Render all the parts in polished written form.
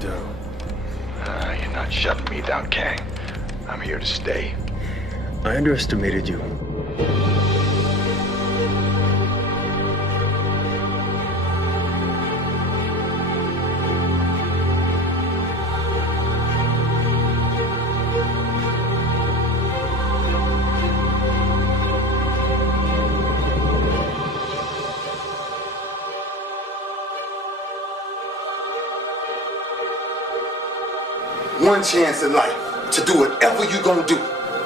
down. You're not shutting me down, Kang. I'm here to stay. I underestimated you. One chance in life to do whatever you're gonna do,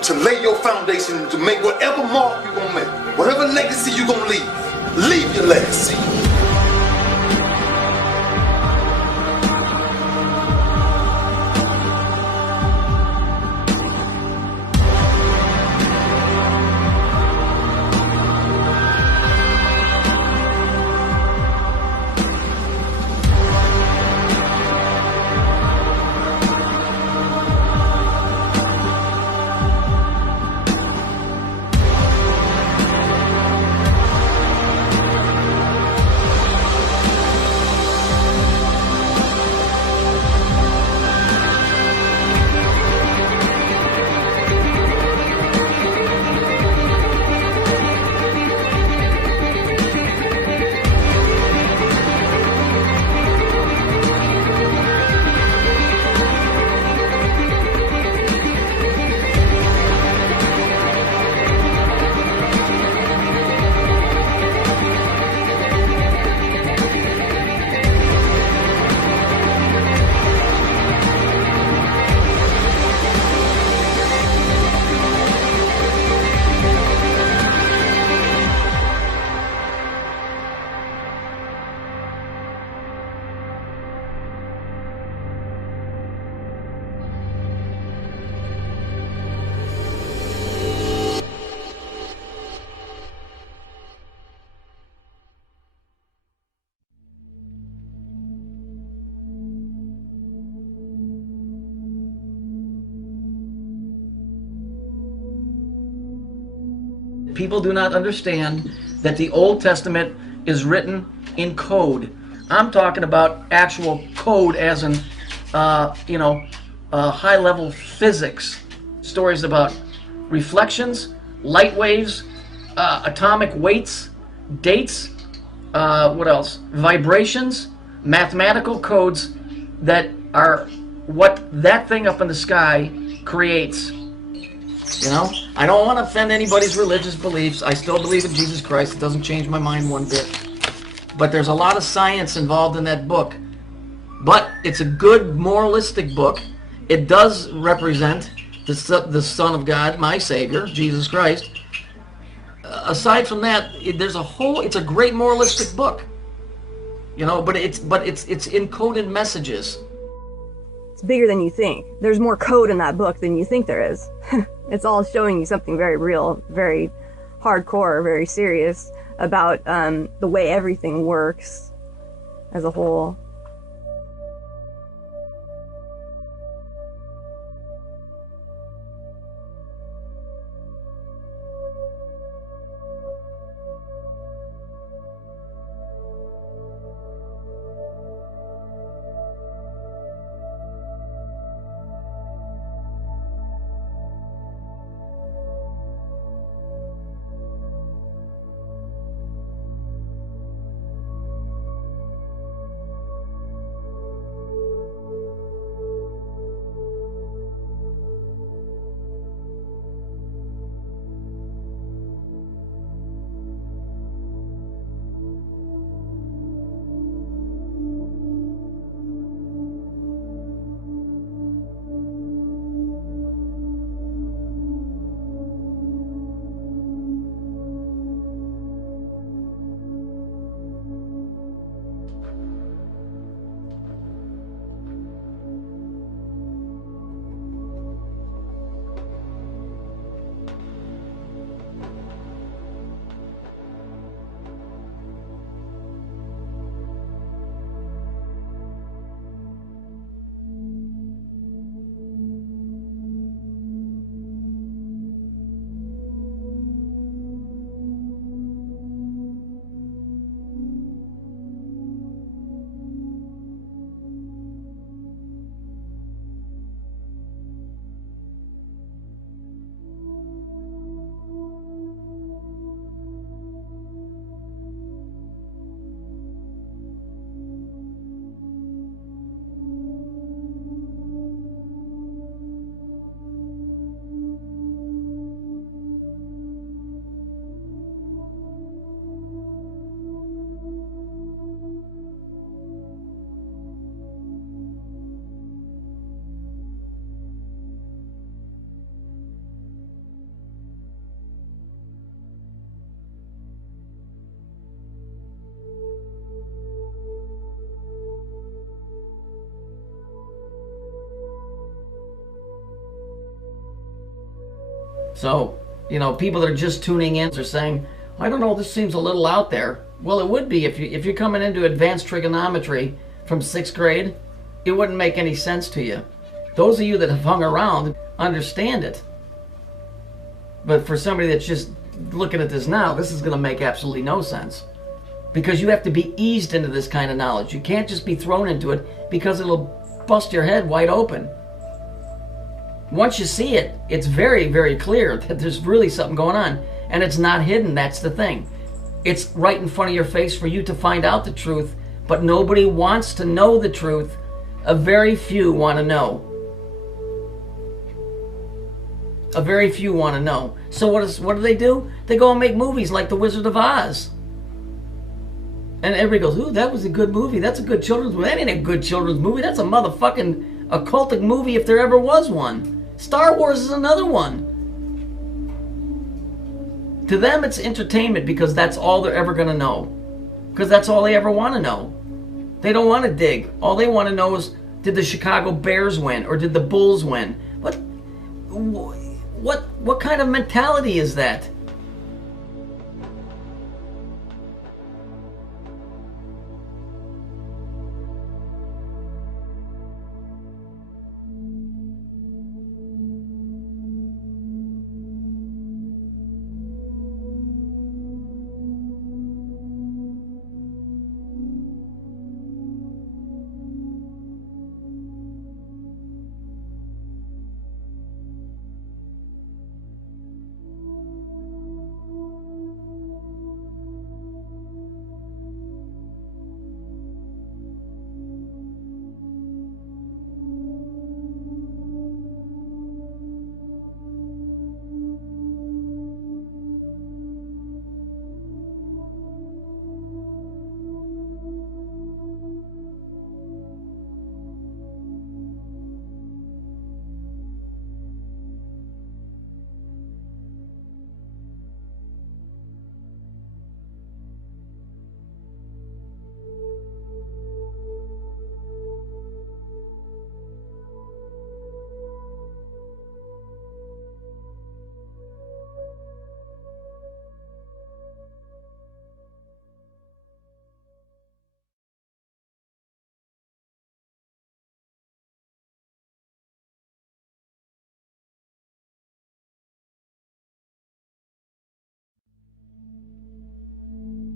to lay your foundation, to make whatever mark you're gonna make, whatever legacy you're gonna leave your legacy. People do not understand that the Old Testament is written in code. I'm talking about actual code as in, high-level physics. Stories about reflections, light waves, atomic weights, dates, what else? Vibrations, mathematical codes that are what that thing up in the sky creates. You know, I don't want to offend anybody's religious beliefs. I still believe in Jesus Christ. It doesn't change my mind one bit. But there's a lot of science involved in that book. But it's a good moralistic book. It does represent the Son of God, my Savior, Jesus Christ. Aside from that, it's a great moralistic book. You know, but it's encoded messages. It's bigger than you think. There's more code in that book than you think there is. It's all showing you something very real, very hardcore, very serious about the way everything works as a whole. So, you know, people that are just tuning in are saying, I don't know, this seems a little out there. Well, it would be if you're coming into advanced trigonometry from 6th grade. It wouldn't make any sense to you. Those of you that have hung around understand it. But for somebody that's just looking at this now, this is going to make absolutely no sense. Because you have to be eased into this kind of knowledge. You can't just be thrown into it because it'll bust your head wide open. Once you see it, it's very, very clear that there's really something going on. And it's not hidden, that's the thing. It's right in front of your face for you to find out the truth, but nobody wants to know the truth. A very few want to know. A very few want to know. So what do? They go and make movies like The Wizard of Oz. And everybody goes, ooh, that was a good movie. That's a good children's movie. That ain't a good children's movie. That's a motherfucking occultic movie if there ever was one. Star Wars is another one. To them, it's entertainment because that's all they're ever going to know. Because that's all they ever want to know. They don't want to dig. All they want to know is, did the Chicago Bears win or did the Bulls win? What kind of mentality is that?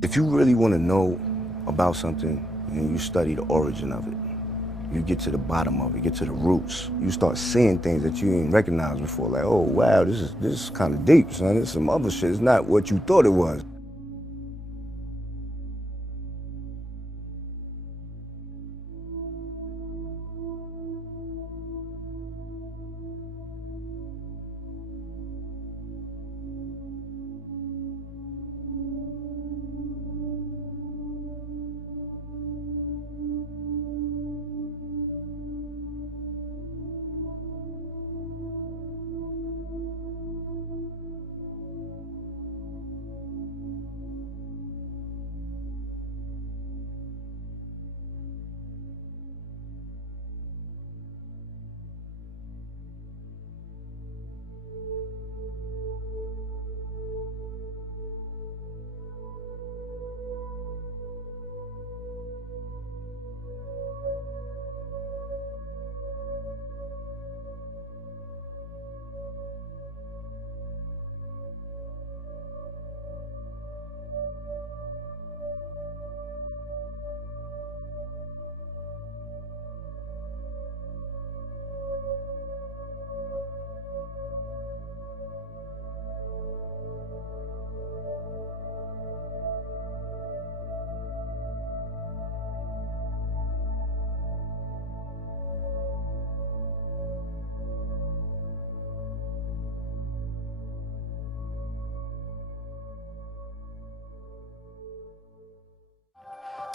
If you really want to know about something and you study the origin of it, you get to the bottom of it, get to the roots. You start seeing things that you didn't recognize before. Like, oh wow, this is kind of deep, son. It's some other shit. It's not what you thought it was.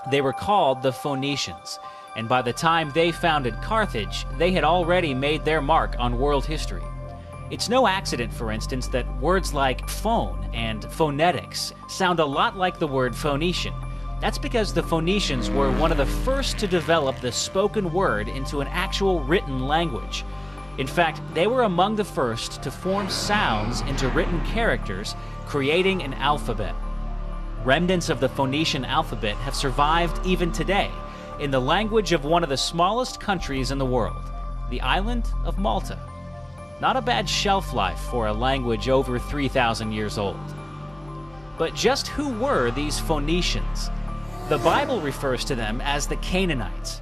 They were called the Phoenicians, and by the time they founded Carthage, they had already made their mark on world history. It's no accident, for instance, that words like phone and phonetics sound a lot like the word Phoenician. That's because the Phoenicians were one of the first to develop the spoken word into an actual written language. In fact, they were among the first to form sounds into written characters, creating an alphabet. Remnants of the Phoenician alphabet have survived even today in the language of one of the smallest countries in the world, the island of Malta. Not a bad shelf life for a language over 3,000 years old. But just who were these Phoenicians? The Bible refers to them as the Canaanites.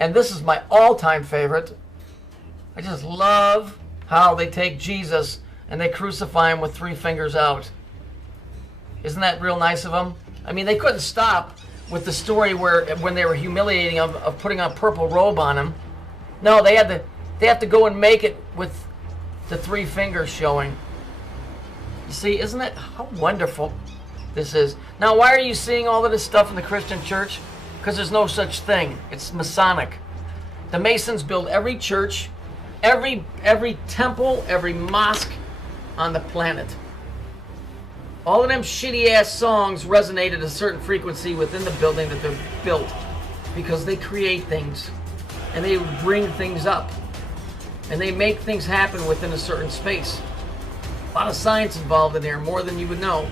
And this is my all-time favorite. I just love how they take Jesus and they crucify him with 3 fingers out. Isn't that real nice of them? I mean, they couldn't stop with the story where when they were humiliating him of putting a purple robe on him. No, they have to go and make it with the 3 fingers showing. You see, isn't it how wonderful this is? Now, why are you seeing all of this stuff in the Christian church? Because there's no such thing. It's Masonic. The Masons build every church, every temple, every mosque on the planet. All of them shitty-ass songs resonate at a certain frequency within the building that they're built because they create things and they bring things up and they make things happen within a certain space. A lot of science involved in there, more than you would know.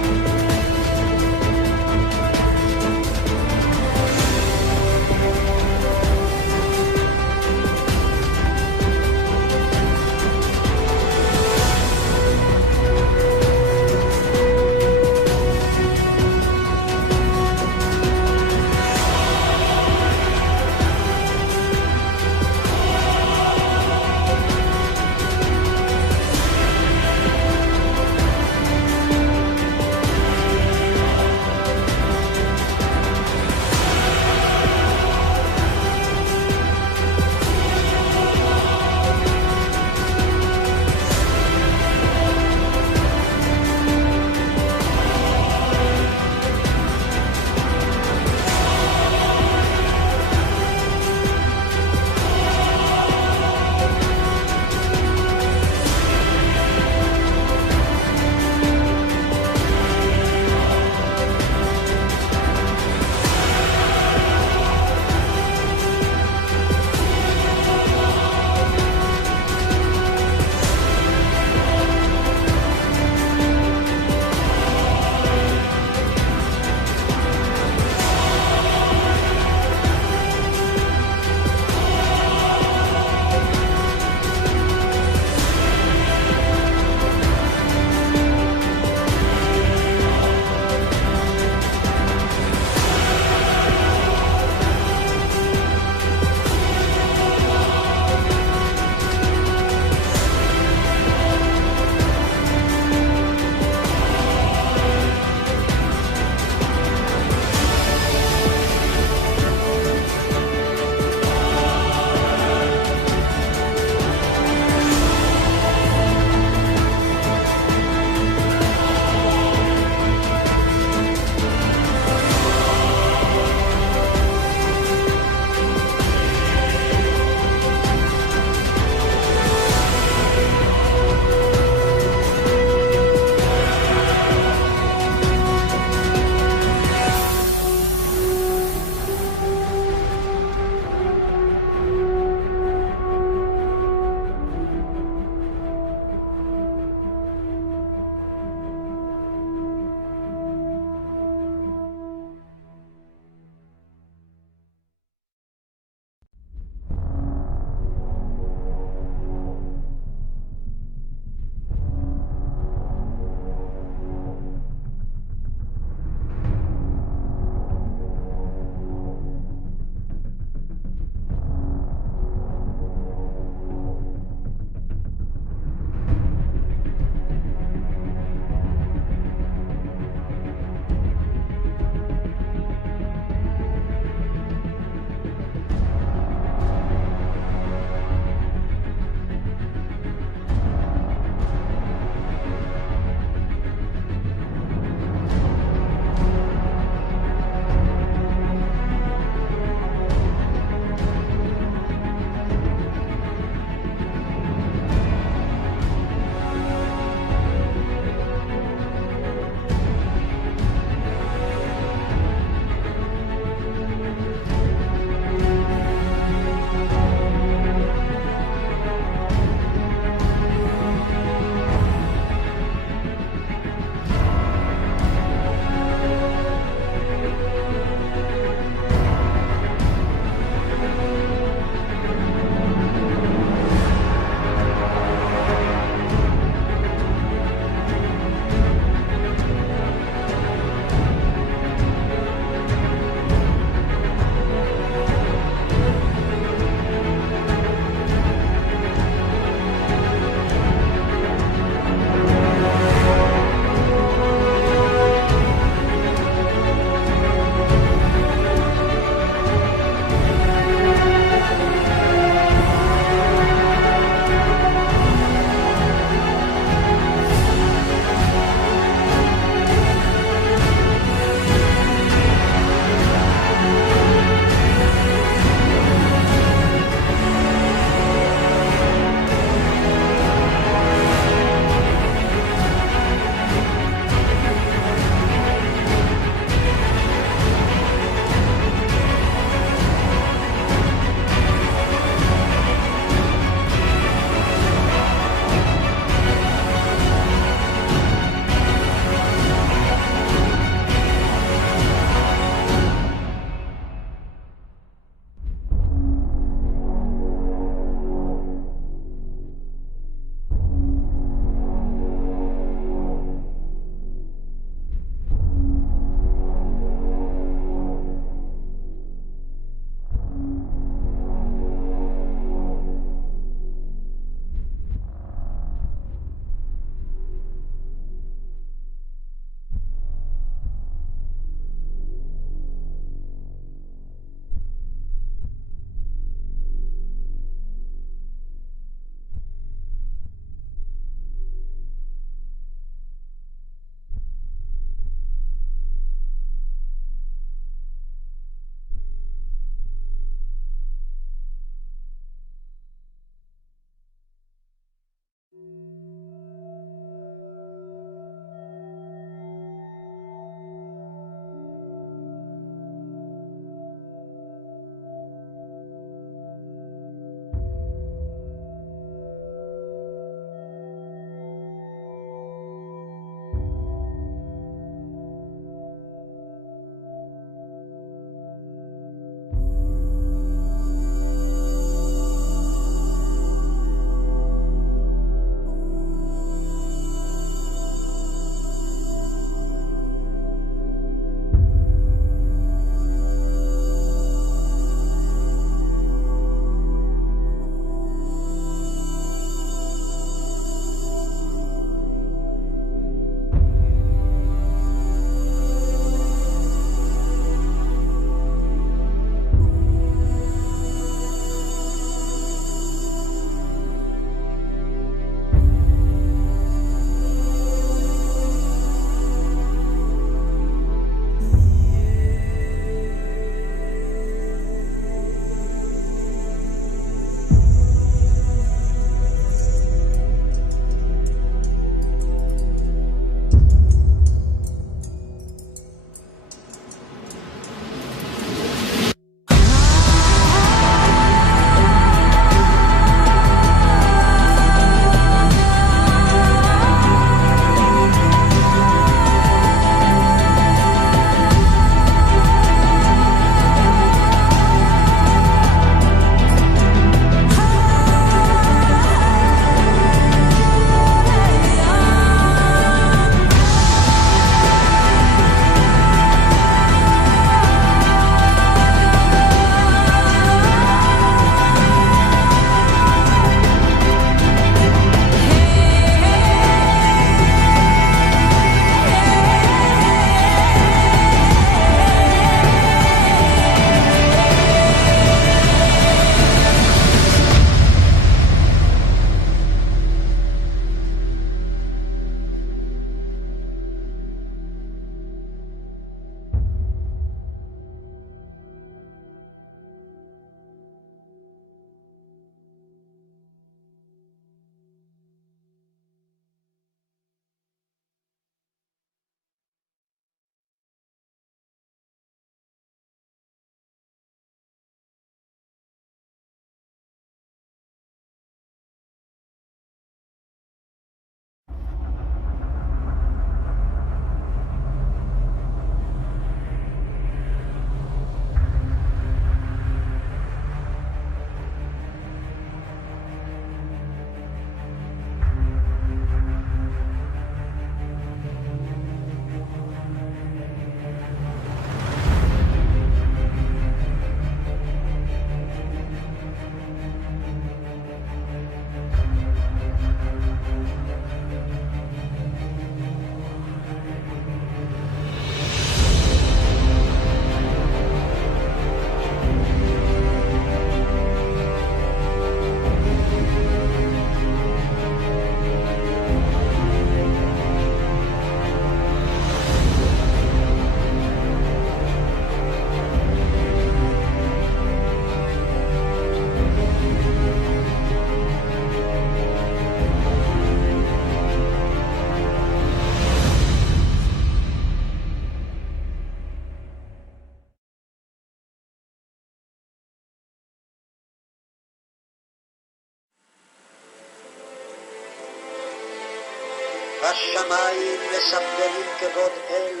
בשמיים מספרים כבוד אל,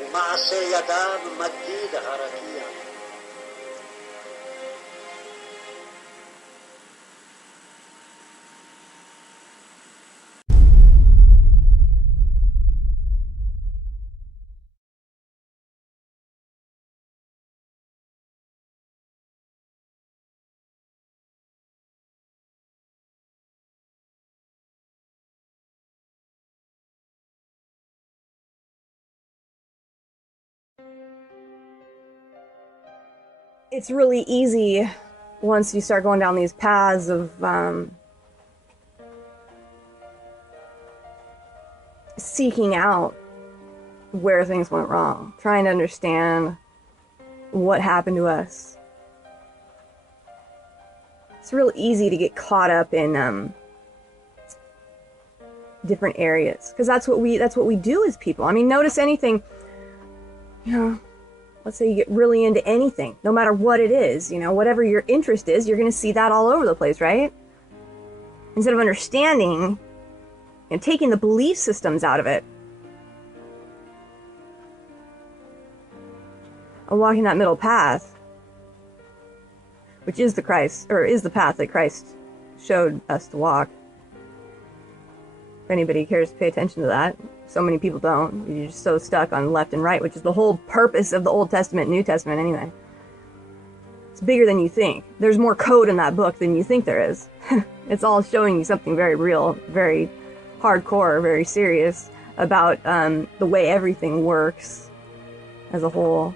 ומעשה ידם מדיד הרקיע. It's really easy once you start going down these paths of seeking out where things went wrong, trying to understand what happened to us. It's real easy to get caught up in different areas, because that's what we do as people. I mean, notice anything, you know. Let's say you get really into anything, no matter what it is, you know, whatever your interest is, you're going to see that all over the place, right? Instead of understanding and taking the belief systems out of it, and walking that middle path, which is the Christ, or is the path that Christ showed us to walk. If anybody cares to pay attention to that. So many people don't. You're just so stuck on left and right, which is the whole purpose of the Old Testament and New Testament anyway. It's bigger than you think. There's more code in that book than you think there is. It's all showing you something very real, very hardcore, very serious about the way everything works as a whole.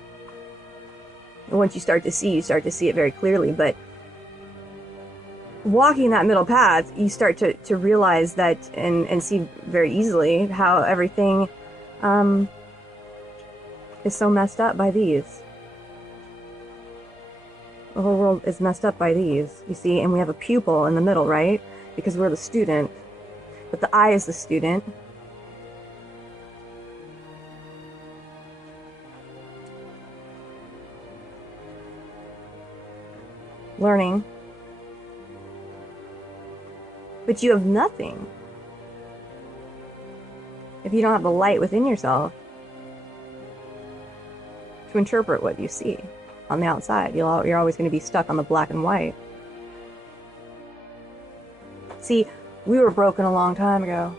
And once you start to see it very clearly. But walking that middle path, you start to realize that and see very easily how everything is so messed up by these. The whole world is messed up by these, you see, and we have a pupil in the middle, right? Because we're the student, but the eye is the student. Learning. But you have nothing if you don't have the light within yourself to interpret what you see on the outside. You're always going to be stuck on the black and white. See, we were broken a long time ago.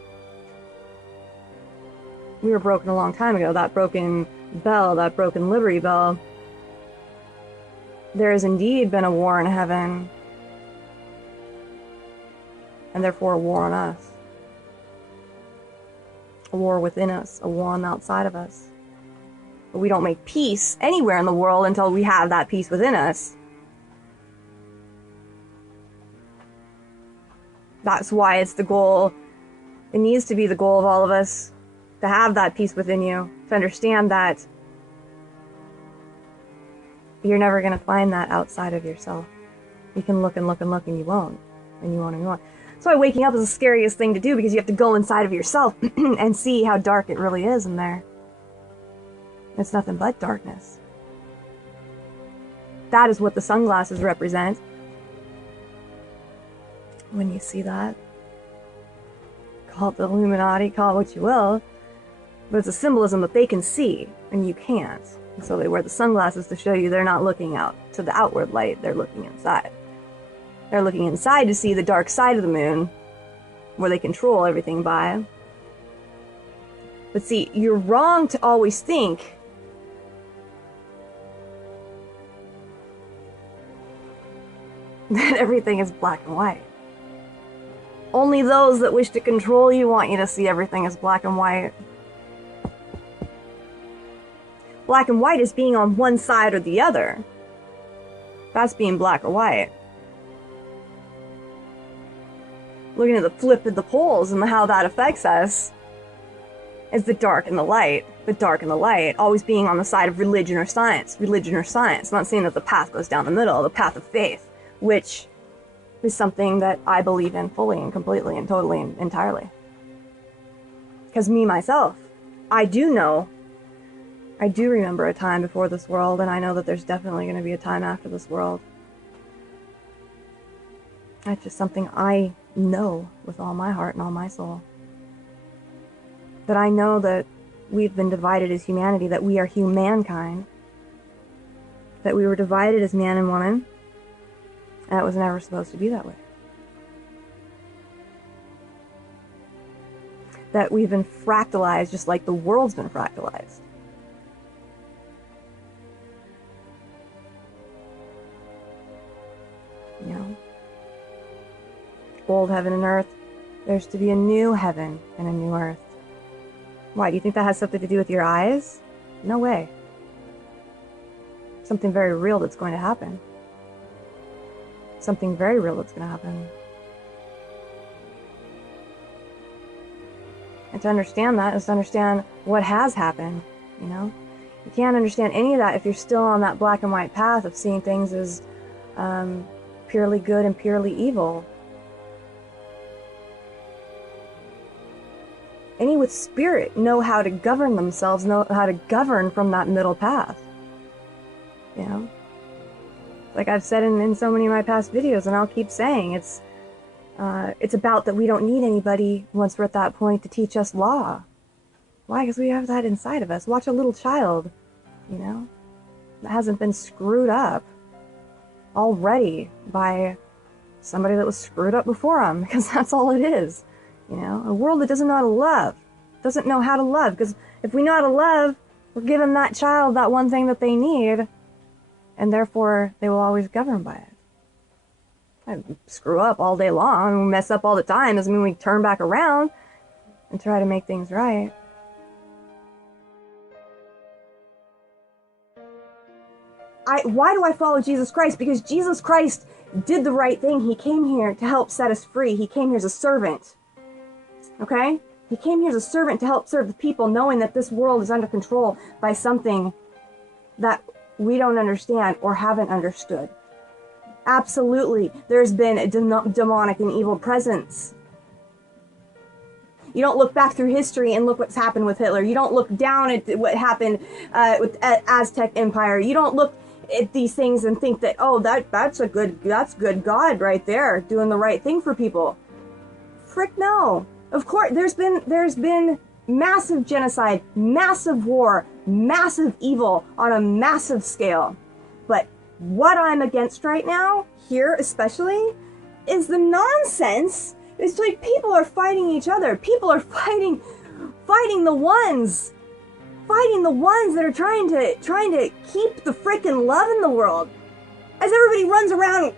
We were broken a long time ago. That broken bell, that broken Liberty Bell. There has indeed been a war in heaven, and therefore a war on us. A war within us, a war on the outside of us. But we don't make peace anywhere in the world until we have that peace within us. That's why it's the goal, it needs to be the goal of all of us, to have that peace within you, to understand that you're never going to find that outside of yourself. You can look and look and look and you won't, and you won't and you won't. That's why waking up is the scariest thing to do, because you have to go inside of yourself and see how dark it really is in there. It's nothing but darkness. That is what the sunglasses represent. When you see that, call it the Illuminati, call it what you will, but it's a symbolism that they can see and you can't. And so they wear the sunglasses to show you they're not looking out to the outward light, they're looking inside. They're looking inside to see the dark side of the moon, where they control everything by. But see, you're wrong to always think that everything is black and white. Only those that wish to control you want you to see everything as black and white. Black and white is being on one side or the other. That's being black or white. Looking at the flip of the poles and how that affects us is the dark and the light. The dark and the light always being on the side of religion or science. Religion or science. I'm not saying that the path goes down the middle, the path of faith, which is something that I believe in fully and completely and totally and entirely. Because me, myself, I do remember a time before this world, and I know that there's definitely going to be a time after this world. That's just something I know with all my heart and all my soul. that I know that we've been divided as humanity, that we are humankind, that we were divided as man and woman, and it was never supposed to be that way. That we've been fractalized just like the world's been fractalized. You know? Old heaven and earth, there's to be a new heaven and a new earth. Why, do you think that has something to do with your eyes? No way. Something very real that's going to happen. Something very real that's going to happen. And to understand that is to understand what has happened, you know? You can't understand any of that if you're still on that black and white path of seeing things as purely good and purely evil. Any with spirit know how to govern themselves, know how to govern from that middle path. You know? Like I've said in so many of my past videos, and I'll keep saying, it's about that we don't need anybody once we're at that point to teach us law. Why? Because we have that inside of us. Watch a little child, you know, that hasn't been screwed up already by somebody that was screwed up before them, because that's all it is. You know, a world that doesn't know how to love, doesn't know how to love, because if we know how to love, we're giving that child that one thing that they need, and therefore they will always govern by it. I screw up all day long, we mess up all the time, doesn't mean we turn back around and try to make things right. Why do I follow Jesus Christ? Because Jesus Christ did the right thing. He came here to help set us free. He came here as a servant. Okay? He came here as a servant to help serve the people, knowing that this world is under control by something that we don't understand or haven't understood. Absolutely, there's been a demonic and evil presence. You don't look back through history and look what's happened with Hitler. You don't look down at what happened with Aztec Empire. You don't look at these things and think that, oh, that's good God right there doing the right thing for people. Frick no. Of course, there's been massive genocide, massive war, massive evil on a massive scale. But what I'm against right now, here especially, is the nonsense. It's like people are fighting each other. People are fighting the ones that are trying to keep the frickin' love in the world. As everybody runs around,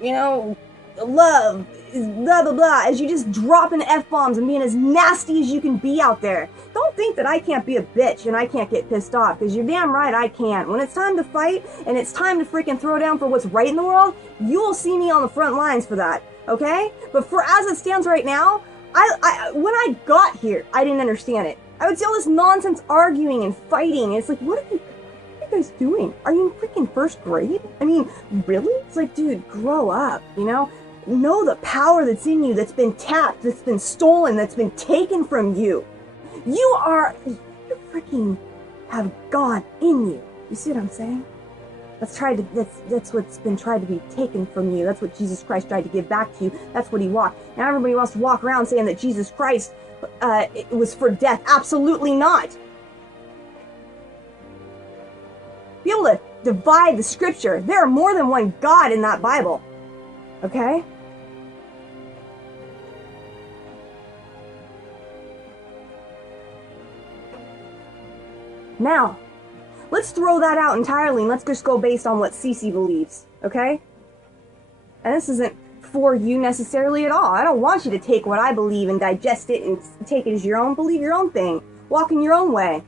you know, love, blah, blah, blah, as you just dropping F-bombs and being as nasty as you can be out there. Don't think that I can't be a bitch and I can't get pissed off, because you're damn right I can. When it's time to fight and it's time to freaking throw down for what's right in the world, you will see me on the front lines for that, okay? But for as it stands right now, when I got here, I didn't understand it. I would see all this nonsense arguing and fighting, and it's like, what are you guys doing? Are you in freaking first grade? I mean, really? It's like, dude, grow up, you know? Know the power that's in you, that's been tapped, that's been stolen, that's been taken from you. You freaking have God in you. You see what I'm saying? That's what's been tried to be taken from you. That's what Jesus Christ tried to give back to you. That's what he walked. Now everybody wants to walk around saying that Jesus Christ it was for death. Absolutely not. Be able to divide the scripture. There are more than one God in that Bible. Okay? Now, let's throw that out entirely and let's just go based on what Cece believes, okay? And this isn't for you necessarily at all. I don't want you to take what I believe and digest it and take it as your own. Believe your own thing. Walk in your own way.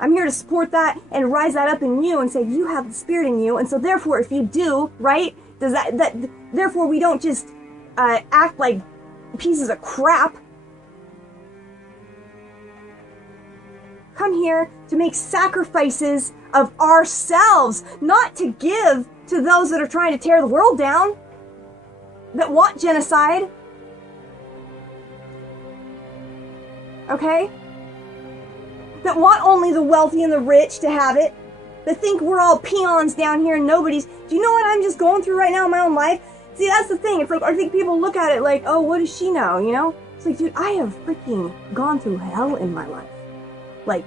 I'm here to support that and rise that up in you and say you have the spirit in you, and so therefore if you do, right, does that therefore we don't just act like pieces of crap. Come here to make sacrifices of ourselves, not to give to those that are trying to tear the world down, that want genocide. Okay? That want only the wealthy and the rich to have it, that think we're all peons down here and nobody's. Do you know what I'm just going through right now in my own life? See, that's the thing. It's like, I think people look at it like, oh, what does she know, you know? It's like, dude, I have freaking gone through hell in my life. Like,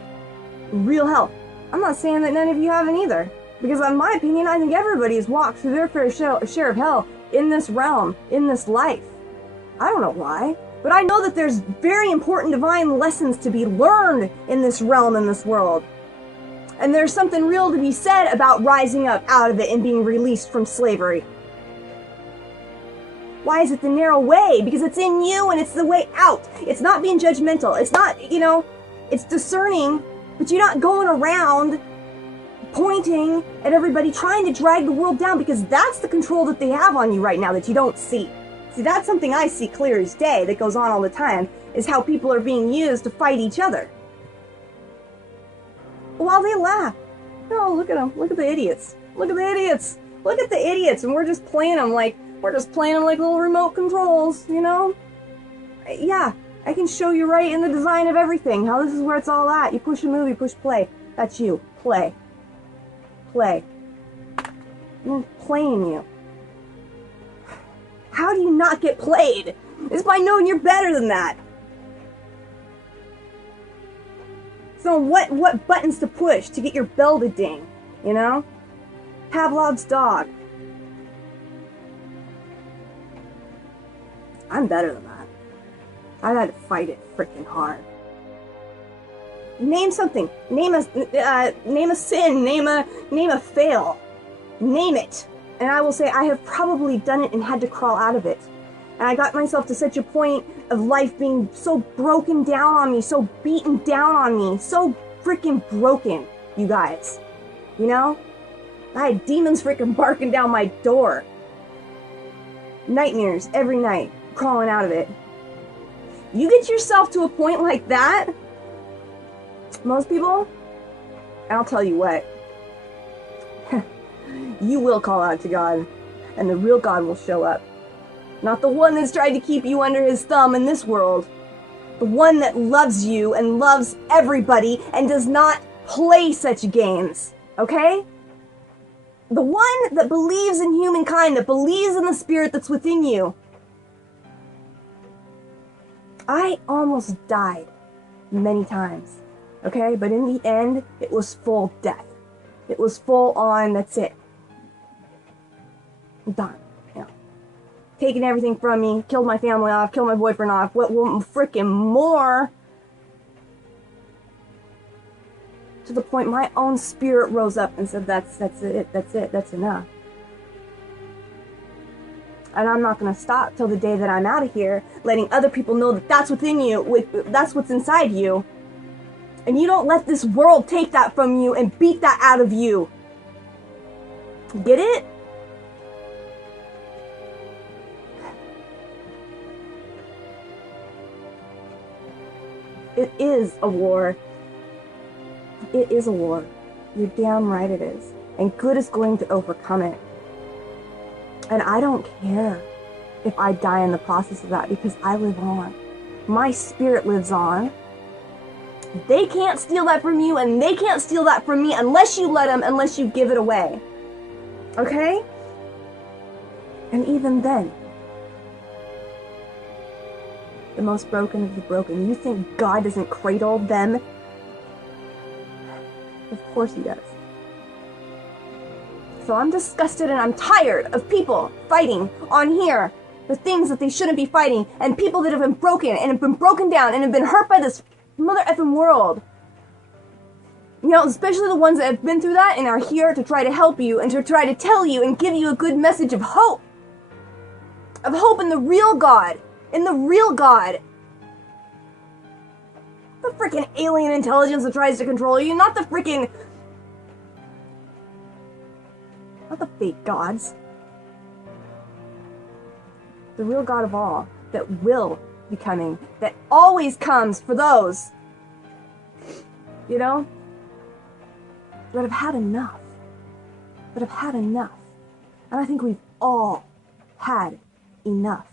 real hell. I'm not saying that none of you haven't either. Because in my opinion, I think everybody has walked through their fair share of hell in this realm, in this life. I don't know why, but I know that there's very important divine lessons to be learned in this realm, in this world. And there's something real to be said about rising up out of it and being released from slavery. Why is it the narrow way? Because it's in you and it's the way out. It's not being judgmental. It's not, you know, it's discerning, but you're not going around pointing at everybody trying to drag the world down, because that's the control that they have on you right now that you don't see. See, that's something I see clear as day that goes on all the time, is how people are being used to fight each other. While they laugh. No, look at them. Look at the idiots. Look at the idiots. Look at the idiots. And we're just playing them like little remote controls, you know? Yeah, I can show you right in the design of everything how this is where it's all at. You push a move, you push play. That's you. Play. Play. I'm playing you. How do you not get played? It's by knowing you're better than that. So what buttons to push to get your bell to ding, you know? Pavlov's dog. I'm better than that. I've had to fight it freaking hard. Name something. Name a sin. Name a fail. Name it. And I will say I have probably done it and had to crawl out of it. And I got myself to such a point of life being so broken down on me, so beaten down on me, so freaking broken, you guys. You know? I had demons freaking barking down my door. Nightmares every night, crawling out of it. You get yourself to a point like that, most people, I'll tell you what, you will call out to God, and the real God will show up. Not the one that's tried to keep you under his thumb in this world. The one that loves you and loves everybody and does not play such games, okay? The one that believes in humankind, that believes in the spirit that's within you. I almost died many times, okay? But in the end, it was full death. It was full on, that's it. I'm done. You know, taking everything from me, killed my family off, killed my boyfriend off, what freaking more? To the point my own spirit rose up and said, that's it, that's enough. And I'm not going to stop till the day that I'm out of here, letting other people know that that's within you, that's what's inside you. And you don't let this world take that from you and beat that out of you. Get it? It is a war. It is a war. You're damn right it is. And good is going to overcome it. And I don't care if I die in the process of that, because I live on. My spirit lives on. They can't steal that from you, and they can't steal that from me unless you let them, unless you give it away. Okay? And even then, the most broken of the broken. You think God doesn't cradle them? Of course he does. So I'm disgusted and I'm tired of people fighting on here the things that they shouldn't be fighting, and people that have been broken and have been broken down and have been hurt by this mother effing world. You know, especially the ones that have been through that and are here to try to help you and to try to tell you and give you a good message of hope. Of hope in the real God. In the real God. The freaking alien intelligence that tries to control you, not the freaking... not the fake gods. The real God of all, that will be coming, that always comes for those, you know, that have had enough. That have had enough. And I think we've all had enough.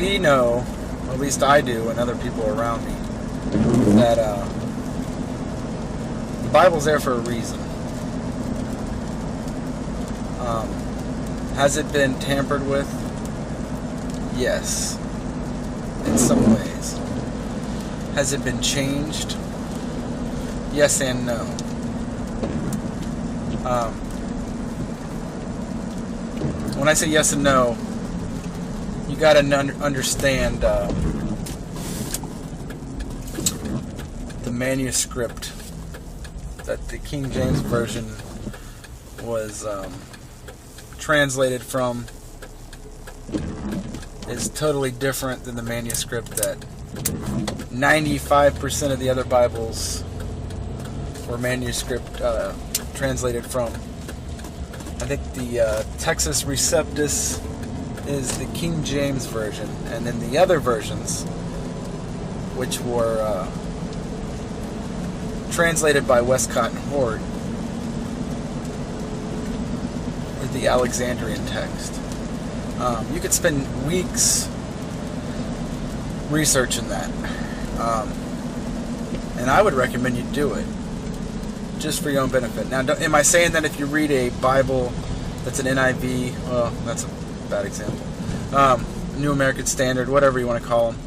we know, at least I do, and other people around me, that the Bible's there for a reason. Has it been tampered with? Yes, in some ways. Has it been changed? Yes and no. When I say yes and no, you got to understand the manuscript that the King James Version was translated from is totally different than the manuscript that 95% of the other Bibles were translated from. I think the Texas Receptus is the King James Version, and then the other versions, which were translated by Westcott and Hort, were the Alexandrian text. You could spend weeks researching that, and I would recommend you do it, just for your own benefit. Now, am I saying that if you read a Bible that's an NIV, well, that's a bad example, New American Standard, whatever you want to call them,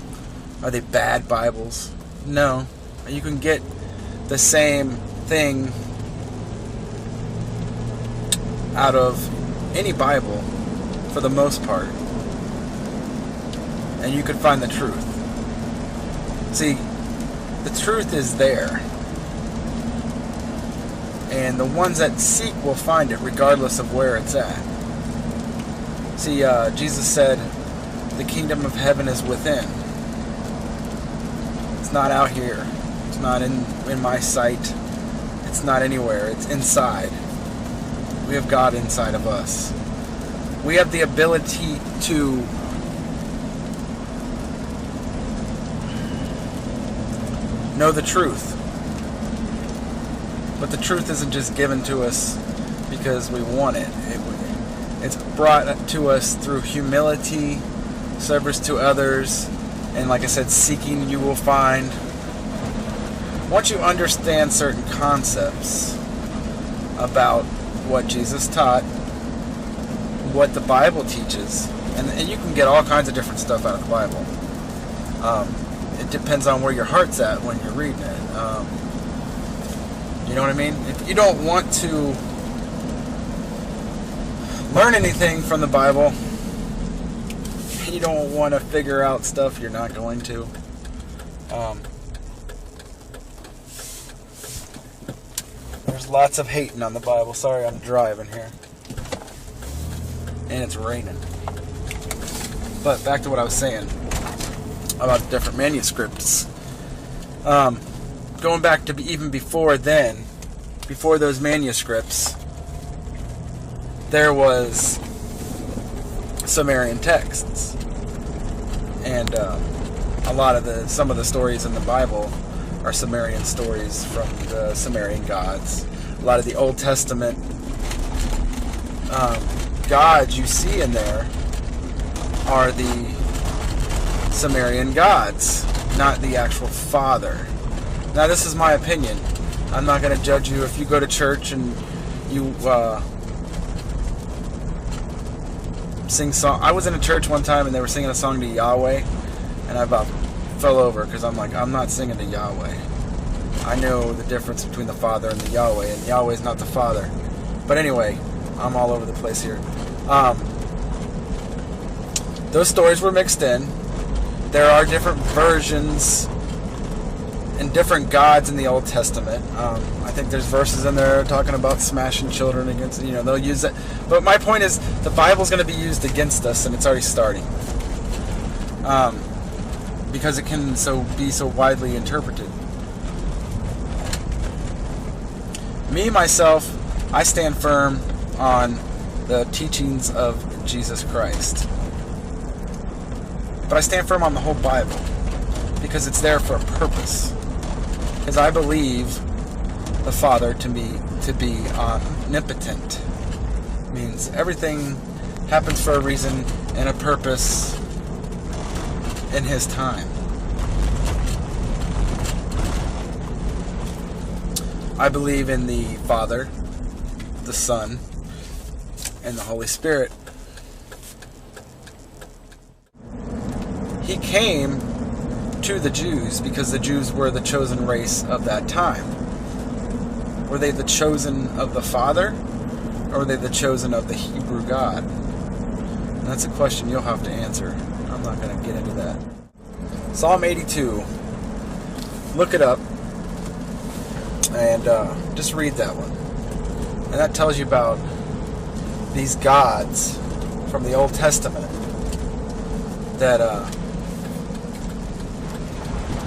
are they bad Bibles? No. You can get the same thing out of any Bible for the most part, and you could find the truth. See, the truth is there, and the ones that seek will find it regardless of where it's at. See, Jesus said the kingdom of heaven is within. It's not out here. It's not in my sight. It's not anywhere. It's inside. We have God inside of us. We have the ability to know the truth. But the truth isn't just given to us because we want it. It's brought to us through humility, service to others, and like I said, seeking you will find. Once you understand certain concepts about what Jesus taught, what the Bible teaches, and you can get all kinds of different stuff out of the Bible. It depends on where your heart's at when you're reading it. You know what I mean? If you don't want to learn anything from the Bible, you don't want to figure out stuff, you're not going to. There's lots of hating on the Bible. Sorry, I'm driving here. And it's raining. But back to what I was saying about different manuscripts. Going back to even before then, before those manuscripts, there was Sumerian texts. And some of the stories in the Bible are Sumerian stories from the Sumerian gods. A lot of the Old Testament gods you see in there are the Sumerian gods, not the actual Father. Now, this is my opinion. I'm not going to judge you if you go to church and you sing song. I was in a church one time and they were singing a song to Yahweh, and I about fell over because I'm like, I'm not singing to Yahweh. I know the difference between the Father and the Yahweh, and Yahweh is not the Father. But anyway, I'm all over the place here. Those stories were mixed in. There are different versions and different gods in the Old Testament. I think there's verses in there talking about smashing children against, they'll use that. But my point is, the Bible's going to be used against us, and it's already starting. Because it can be so widely interpreted. Me, myself, I stand firm on the teachings of Jesus Christ. But I stand firm on the whole Bible because it's there for a purpose. Because I believe the Father to be omnipotent. It means everything happens for a reason and a purpose. in his time. I believe in the Father, the Son, and the Holy Spirit. He came to the Jews because the Jews were the chosen race of that time. Were they the chosen of the Father, or were they the chosen of the Hebrew God? And that's a question you'll have to answer. I'm not going to get into that. Psalm 82. Look it up and just read that one. And that tells you about these gods from the Old Testament that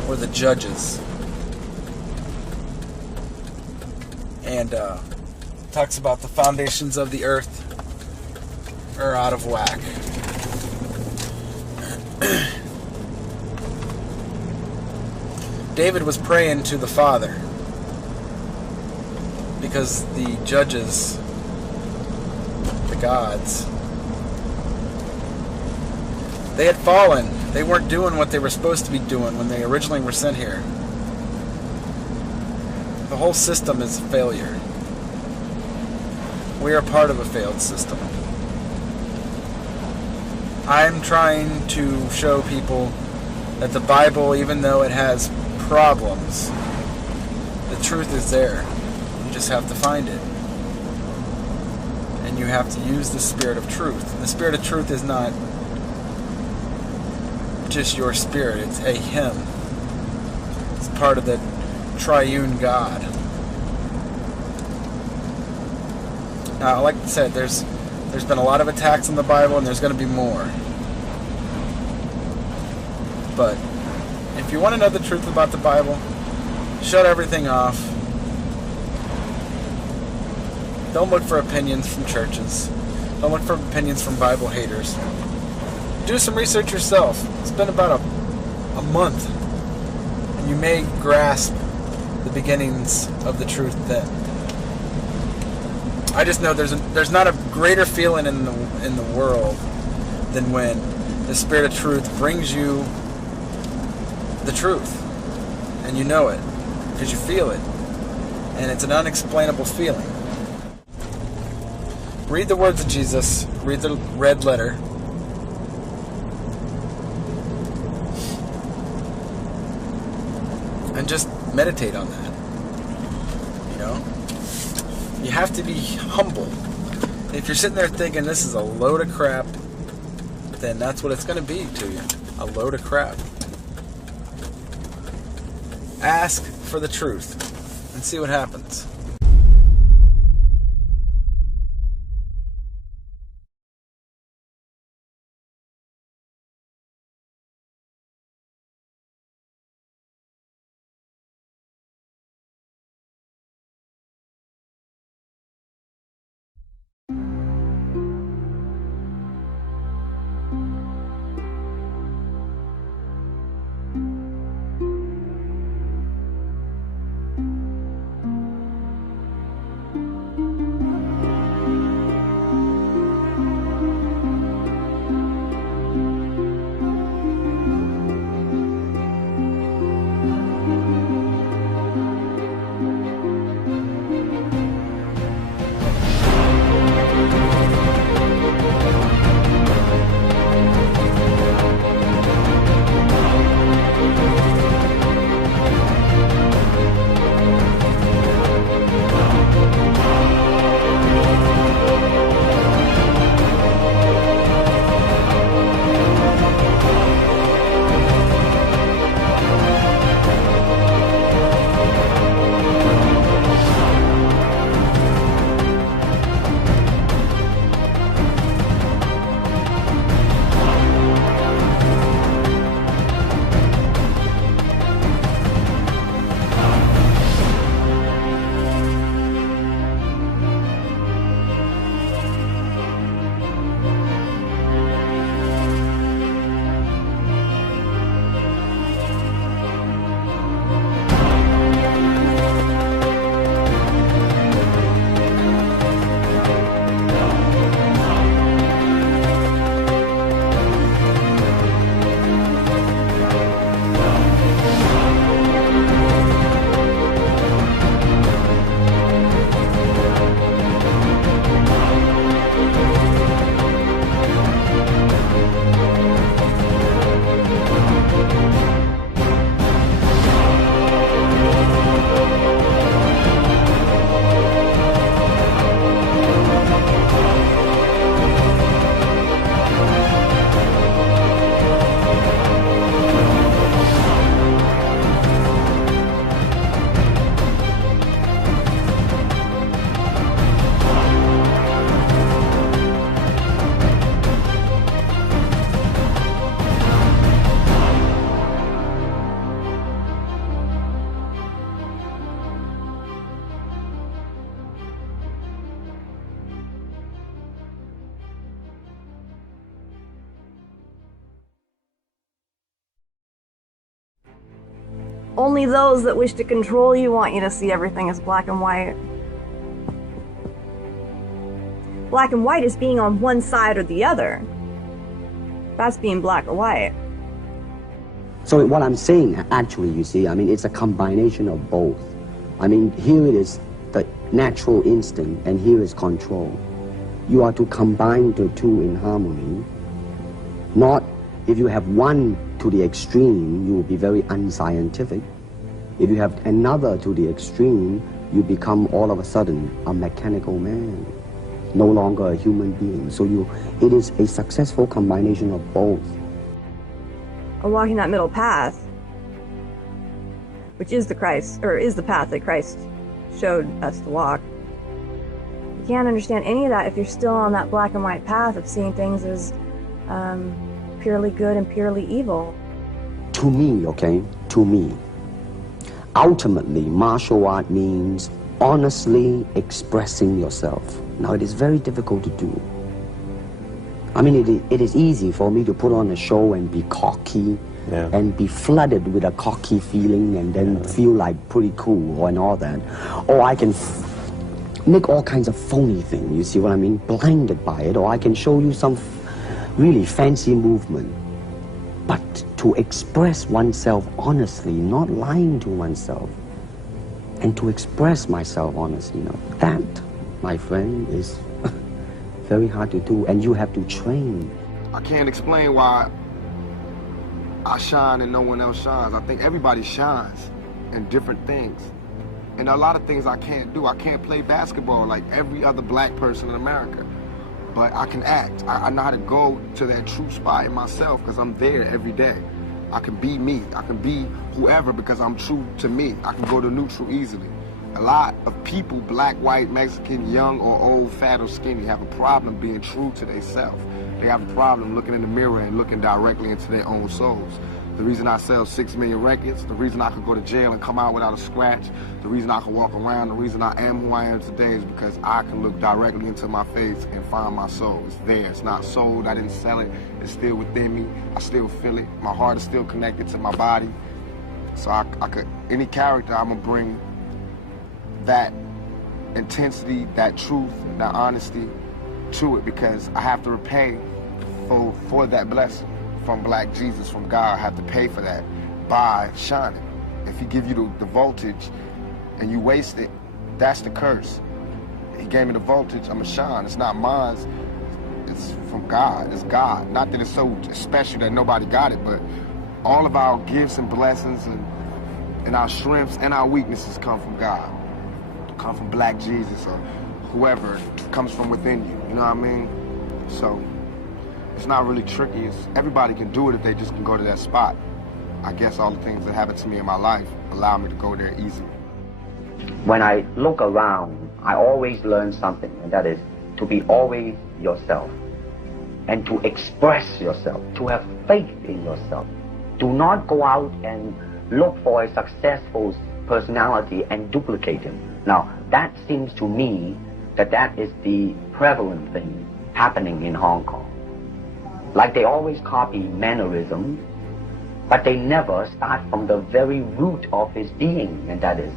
were the judges. And talks about the foundations of the earth are out of whack. David was praying to the Father because the judges, the gods, they had fallen. They weren't doing what they were supposed to be doing when they originally were sent here. The whole system is a failure. We are part of a failed system. I'm trying to show people that the Bible, even though it has problems, the truth is there. You just have to find it. And you have to use the Spirit of truth. The Spirit of truth is not just your spirit, it's a Him. It's part of the triune God. Now, like I said, there's been a lot of attacks on the Bible, and there's going to be more. But if you want to know the truth about the Bible, shut everything off. Don't look for opinions from churches. Don't look for opinions from Bible haters. Do some research yourself. Spend about a month, and you may grasp the beginnings of the truth then. I just know there's not a greater feeling in the world than when the Spirit of truth brings you the truth, and you know it because you feel it, and it's an unexplainable feeling. Read the words of Jesus. Read the red letter. And just meditate on that. You know? You have to be humble. If you're sitting there thinking this is a load of crap, then that's what it's going to be to you. A load of crap. Ask for the truth and see what happens. Only those that wish to control you want you to see everything as black and white. Black and white is being on one side or the other. That's being black or white. So what I'm saying, actually, you see, I mean, it's a combination of both. I mean, here it is the natural instinct, and here is control. You are to combine the two in harmony. Not, if you have one to the extreme, you will be very unscientific. If you have another to the extreme, you become all of a sudden a mechanical man, no longer a human being. So it is a successful combination of both. Or walking that middle path, which is the Christ, or is the path that Christ showed us to walk. You can't understand any of that if you're still on that black and white path of seeing things as purely good and purely evil. To me, okay, to me, ultimately, martial art means honestly expressing yourself. Now, it is very difficult to do. I mean, it is easy for me to put on a show and be cocky, and be flooded with a cocky feeling and then feel like pretty cool and all that. Or I can make all kinds of phony things, you see what I mean? Blinded by it. Or I can show you some really fancy movement. But to express oneself honestly, not lying to oneself, and to express myself honestly, that, my friend, is very hard to do, and you have to train. I can't explain why I shine and no one else shines. I think everybody shines in different things. And a lot of things I can't do. I can't play basketball like every other black person in America. But I can act. I know how to go to that true spot in myself because I'm there every day. I can be me. I can be whoever because I'm true to me. I can go to neutral easily. A lot of people, black, white, Mexican, young or old, fat or skinny, have a problem being true to themselves. They have a problem looking in the mirror and looking directly into their own souls. The reason I sell 6 million records, the reason I could go to jail and come out without a scratch, the reason I can walk around, the reason I am who I am today is because I can look directly into my face and find my soul. It's there. It's not sold. I didn't sell it. It's still within me. I still feel it. My heart is still connected to my body. So I could, any character, I'm going to bring that intensity, that truth, that honesty to it because I have to repay for that blessing from Black Jesus, from God. I have to pay for that by shining. If he give you the voltage and you waste it, that's the curse. He gave me the voltage, I'm gonna shine. It's not mine, it's from God, it's God. Not that it's so special that nobody got it, but all of our gifts and blessings and our strengths and our weaknesses come from God. Come from Black Jesus or whoever comes from within you, you know what I mean? So it's not really tricky. Everybody can do it if they just can go to that spot. I guess all the things that happened to me in my life allow me to go there easily. When I look around, I always learn something, and that is to be always yourself and to express yourself, to have faith in yourself. Do not go out and look for a successful personality and duplicate him. Now, that seems to me that is the prevalent thing happening in Hong Kong. Like they always copy mannerism, but they never start from the very root of his being, and that is,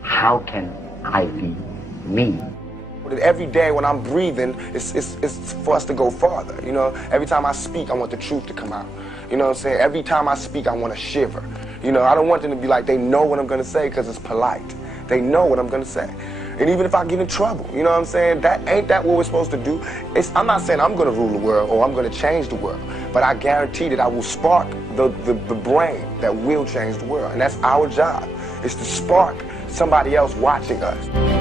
how can I be me? Every day when I'm breathing, it's for us to go farther, you know? Every time I speak, I want the truth to come out. You know what I'm saying? Every time I speak, I want to shiver. You know, I don't want them to be like, they know what I'm going to say because it's polite. They know what I'm going to say. And even if I get in trouble, you know what I'm saying? Ain't that what we're supposed to do? I'm not saying I'm going to rule the world or I'm going to change the world, but I guarantee that I will spark the brain that will change the world. And that's our job, is to spark somebody else watching us.